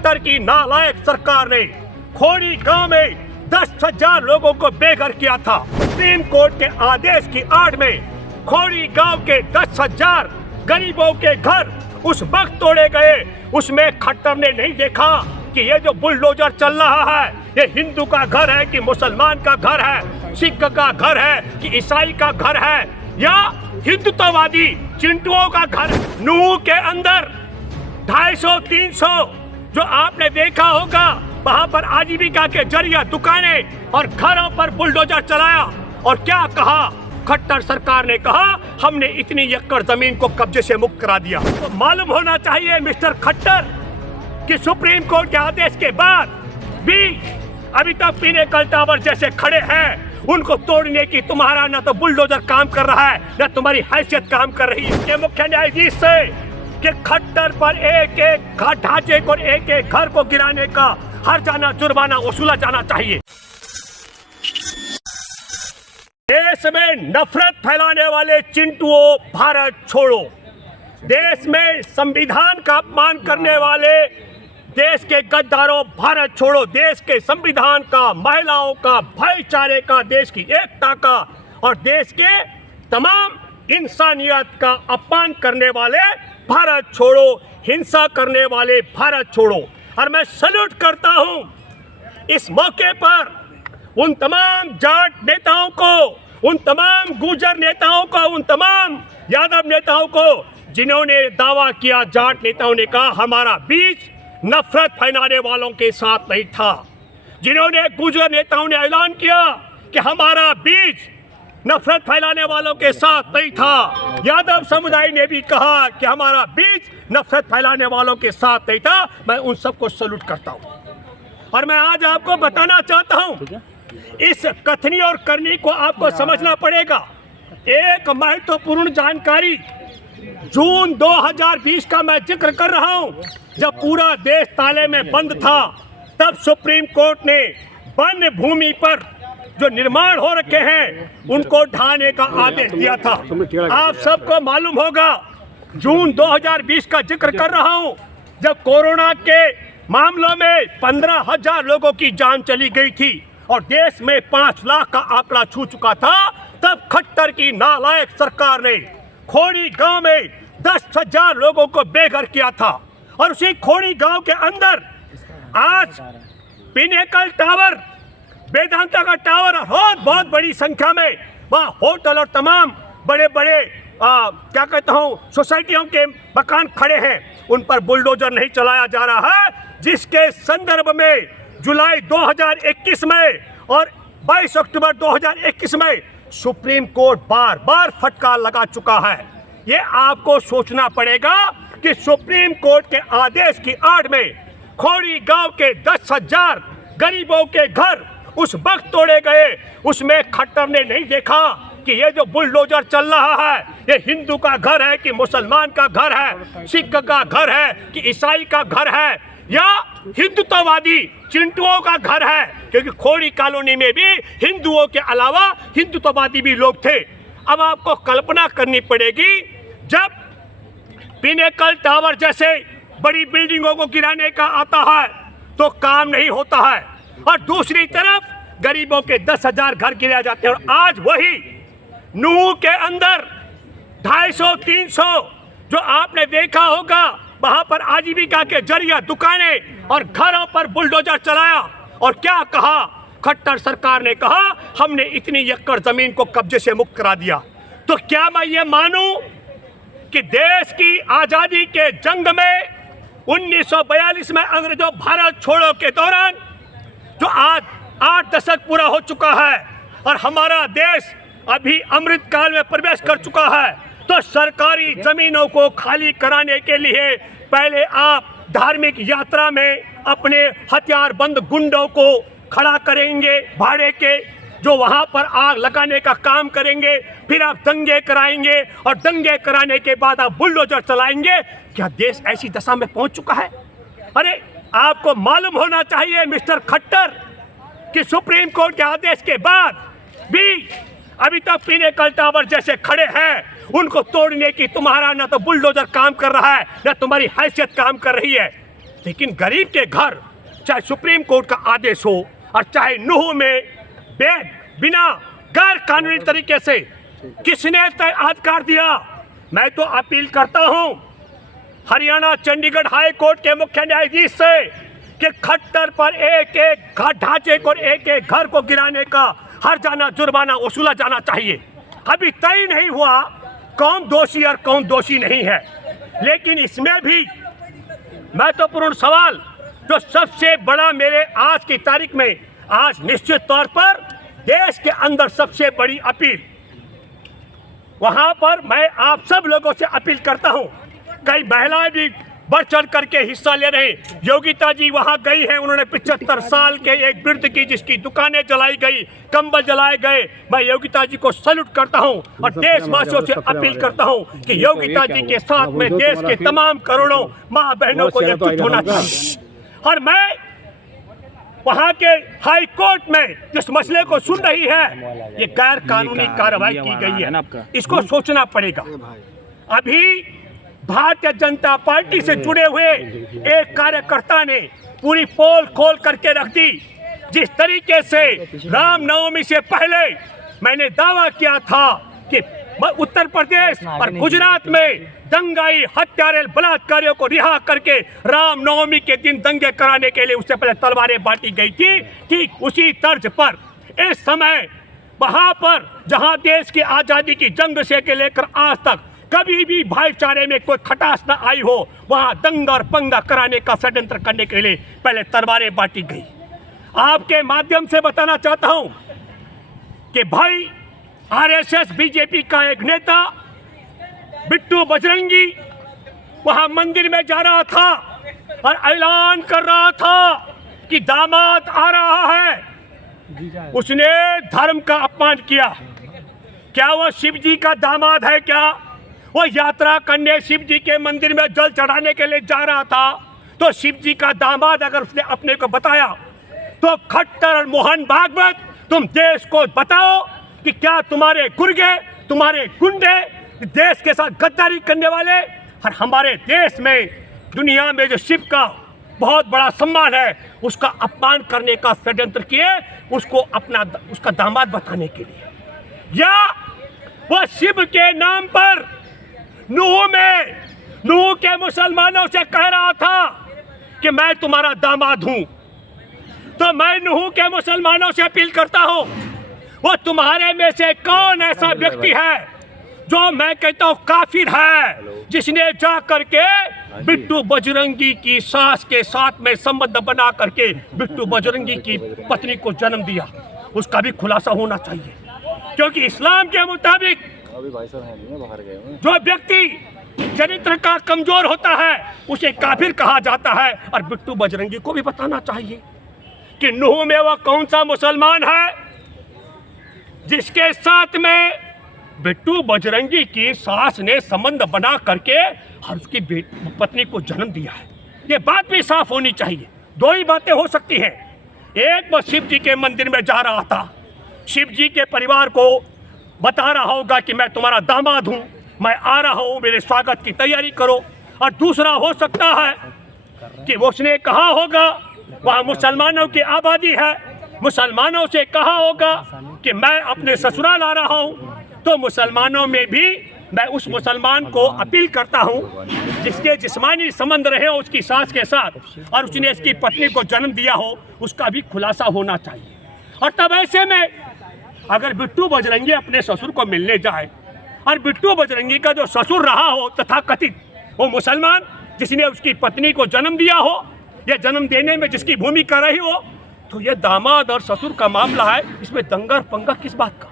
खट्टर की नालायक सरकार ने खोड़ी गांव में 10,000 लोगों को बेघर किया था। सुप्रीम कोर्ट के आदेश की आड़ में खोड़ी गांव के 10,000 गरीबों के घर उस वक्त तोड़े गए। उसमें खट्टर ने नहीं देखा कि ये जो बुलडोजर चल रहा है ये हिंदू का घर है कि मुसलमान का घर है, सिख का घर है कि ईसाई का घर है या हिंदुत्ववादी चिंटुओं का घर। नूह के अंदर 250-300 जो आपने देखा होगा वहां पर आजीविका के जरिए दुकानें और घरों पर बुलडोजर चलाया और क्या कहा खट्टर सरकार ने कहा हमने इतनी एकड़ जमीन को कब्जे से मुक्त करा दिया। तो मालूम होना चाहिए मिस्टर खट्टर कि सुप्रीम कोर्ट के आदेश के बाद भी अभी तक पिनेकल टावर जैसे खड़े हैं। उनको तोड़ने की तुम्हारा ना तो बुलडोजर काम कर रहा है ना तुम्हारी हैसियत काम कर रही है। मुख्य न्यायाधीश से कि खट्टर पर एक एक ढांचे को एक एक घर को गिराने का हर जाना जुर्माना वसूला जाना चाहिए। देश में नफरत फैलाने वाले चिंटुओं भारत छोड़ो। देश में संविधान का अपमान करने वाले देश के गद्दारों भारत छोड़ो। देश के संविधान का, महिलाओं का, भाईचारे का, देश की एकता का और देश के तमाम इंसानियत का अपमान करने वाले भारत छोड़ो, हिंसा करने वाले भारत छोड़ो। और मैं सैल्यूट करता हूं इस मौके पर उन तमाम जाट नेताओं को, उन तमाम गुर्जर नेताओं को, उन तमाम यादव नेताओं को जिन्होंने दावा किया। जाट नेताओं ने कहा हमारा बीच नफरत फैलाने वालों के साथ नहीं था। जिन्होंने गुर्जर नेताओं ने ऐलान किया कि हमारा बीच नफरत फैलाने वालों के साथ नहीं था। यादव समुदाय ने भी कहा कि हमारा बीच नफरत फैलाने वालों के साथ नहीं था। मैं उन सबको सैल्यूट करता हूं और मैं आज आपको बताना चाहता हूं इस कथनी और करनी को आपको समझना पड़ेगा। एक महत्वपूर्ण जानकारी जून 2020 का मैं जिक्र कर रहा हूं, जब पूरा देश ताले में बंद था तब सुप्रीम कोर्ट ने वन्य भूमि पर जो निर्माण हो रखे हैं उनको ढाने का आदेश दिया था। आप सबको मालूम होगा जून 2020 का जिक्र कर रहा हूं, जब कोरोना के मामलों में 15,000 लोगों की जान चली गई थी और देश में 5 लाख का आंकड़ा छू चुका था। तब खट्टर की नालायक सरकार ने खोड़ी गांव में 10,000 लोगों को बेघर किया था और उसी खोड़ी गांव के अंदर आज पिनेकल टावर, वेदांता का टावर और बहुत बड़ी संख्या में वहाँ होटल और तमाम बड़े बड़े क्या कहता हूँ सोसाइटियों के मकान खड़े हैं। उन पर बुलडोजर नहीं चलाया जा रहा है, जिसके संदर्भ में जुलाई 2021 में और 22 अक्टूबर 2021 में सुप्रीम कोर्ट बार बार फटकार लगा चुका है। ये आपको सोचना पड़ेगा कि सुप्रीम कोर्ट के आदेश की आड़ में खोड़ी गांव के 10,000 गरीबों के घर उस वक्त तोड़े गए। उसमें खट्टर ने नहीं देखा कि ये जो बुलडोजर चल रहा है ये हिंदू का घर है कि मुसलमान का घर है, सिख का घर है कि ईसाई का घर है या हिंदुत्ववादी चिंटुओं का घर है, क्योंकि खोड़ी कॉलोनी में भी हिंदुओं के अलावा हिंदुत्ववादी भी लोग थे। अब आपको कल्पना करनी पड़ेगी जब पिनेकल टावर जैसे बड़ी बिल्डिंगों को गिराने का आता है तो काम नहीं होता है और दूसरी तरफ गरीबों के 10,000 घर गिराए जाते हैं। और आज वही नूह के अंदर 250-300 जो आपने देखा होगा वहां पर आजीविका के जरिए दुकानें और घरों पर बुलडोजर चलाया और क्या कहा खट्टर सरकार ने कहा हमने इतनी एकड़ जमीन को कब्जे से मुक्त करा दिया। तो क्या मैं ये मानूं कि देश की आजादी के जंग में 1942 में अंग्रेजों भारत छोड़ो के दौरान जो आज 8 दशक पूरा हो चुका है और हमारा देश अभी अमृत काल में प्रवेश कर चुका है, तो सरकारी जमीनों को खाली कराने के लिए पहले आप धार्मिक यात्रा में अपने हथियारबंद गुंडों को खड़ा करेंगे भाड़े के, जो वहां पर आग लगाने का काम करेंगे, फिर आप दंगे कराएंगे और दंगे कराने के बाद आप बुलडोजर चलाएंगे। क्या देश ऐसी दशा में पहुंच चुका है? अरे आपको मालूम होना चाहिए मिस्टर खट्टर कि सुप्रीम कोर्ट के आदेश के बाद भी अभी तक पिनेकल टावर जैसे खड़े हैं। उनको तोड़ने की तुम्हारा ना तो बुलडोजर काम कर रहा है ना तुम्हारी हैसियत काम कर रही है। लेकिन गरीब के घर चाहे सुप्रीम कोर्ट का आदेश हो और चाहे नूह में बिना गैर कानूनी तरीके से किसने अधिकार दिया। मैं तो अपील करता हूं हरियाणा चंडीगढ़ हाई कोर्ट के मुख्य न्यायाधीश से कि खट्टर पर एक एक ढांचे को एक एक घर को गिराने का हर जाना जुर्माना वसूला जाना चाहिए। अभी तय नहीं हुआ कौन दोषी और कौन दोषी नहीं है, लेकिन इसमें भी महत्वपूर्ण सवाल जो सबसे बड़ा मेरे आज की तारीख में आज निश्चित तौर पर देश के अंदर सबसे बड़ी अपील वहां पर मैं आप सब लोगों से अपील करता हूं। कई महिलाएं भी बढ़ चढ़ करके हिस्सा ले रहे हैं। योगिता जी वहां गई हैं, उन्होंने 75 साल के एक वृद्ध की जिसकी दुकानें जलाई गई, कंबल जलाए गए। मैं योगिता जी को सैल्यूट करता हूं और देशवासियों से अपील करता हूं कि योगिता जी के साथ में देश के तमाम करोड़ों माँ बहनों को एकजुट होना चाहिए। और मैं वहां के हाई कोर्ट में जिस मसले को सुन रही है, ये गैर कानूनी कार्रवाई की गई है, इसको सोचना पड़ेगा। अभी भारतीय जनता पार्टी से जुड़े हुए एक कार्यकर्ता ने पूरी पोल खोल करके रख दी। जिस तरीके से रामनवमी से पहले मैंने दावा किया था कि उत्तर प्रदेश और गुजरात में दंगाई हत्यारे बलात्कारियों को रिहा करके रामनवमी के दिन दंगे कराने के लिए उससे पहले तलवारें बांटी गई थी, ठीक उसी तर्ज पर इस समय वहां पर जहां देश की आजादी की जंग से के लेकर आज तक कभी भी भाईचारे में कोई खटास न आई हो, वहां दंगा और पंगा कराने का षड्यंत्र करने के लिए पहले तलवारें बांटी गई। आपके माध्यम से बताना चाहता हूं कि भाई आरएसएस बीजेपी का एक नेता बिट्टू बजरंगी वहां मंदिर में जा रहा था और ऐलान कर रहा था कि दामाद आ रहा है। उसने धर्म का अपमान किया। क्या वो शिव जी का दामाद है? क्या वो यात्रा करने शिव जी के मंदिर में जल चढ़ाने के लिए जा रहा था? तो शिव जी का दामाद अगर उसने अपने को बताया तो खट्टर और मोहन भागवत तुम देश को बताओ कि क्या तुम्हारे गुर्गे, तुम्हारे गुंडे देश के साथ गद्दारी करने वाले और हमारे देश में दुनिया में जो शिव का बहुत बड़ा सम्मान है उसका अपमान करने का षड्यंत्र किए उसको उसका दामाद बताने के लिए, या वह शिव के नाम पर नूह के मुसलमानों से कह रहा था कि मैं तुम्हारा दामाद हूं। तो मैं नूह के मुसलमानों से अपील करता हूं, वो तुम्हारे में से कौन ऐसा व्यक्ति है जो मैं कहता हूं काफिर है, जिसने जा करके बिट्टू बजरंगी की सास के साथ में संबंध बना करके बिट्टू बजरंगी की पत्नी को जन्म दिया? उसका भी खुलासा होना चाहिए, क्योंकि इस्लाम के मुताबिक जो व्यक्ति चरित्र का कमजोर होता है उसे काफिर कहा जाता है। और बिट्टू बजरंगी को भी बताना चाहिए कि नूह में वह कौन सा मुसलमान है जिसके साथ में बिट्टू बजरंगी की सास ने संबंध बना करके और उसकी पत्नी को जन्म दिया है। ये बात भी साफ होनी चाहिए। दो ही बातें हो सकती हैं, एक वह शिव जी के मंदिर में जा रहा था, शिव जी के परिवार को बता रहा होगा कि मैं तुम्हारा दामाद हूँ, मैं आ रहा हूँ, मेरे स्वागत की तैयारी करो। और दूसरा हो सकता है कि उसने कहा होगा, वहाँ मुसलमानों की आबादी है, मुसलमानों से कहा होगा कि मैं अपने ससुराल आ रहा हूँ। तो मुसलमानों में भी मैं उस मुसलमान को अपील करता हूँ जिसके जिस्मानी संबंध रहे हो उसकी सास के साथ और उसने इसकी पत्नी को जन्म दिया हो, उसका भी खुलासा होना चाहिए। और तब ऐसे में अगर बिट्टू बजरंगी अपने ससुर को मिलने जाए और बिट्टू बजरंगी का जो ससुर रहा हो तथा कथित वो मुसलमान जिसने उसकी पत्नी को जन्म दिया हो या जन्म देने में जिसकी भूमिका रही हो, तो ये दामाद और ससुर का मामला है, इसमें दंगा और पंगा किस बात का?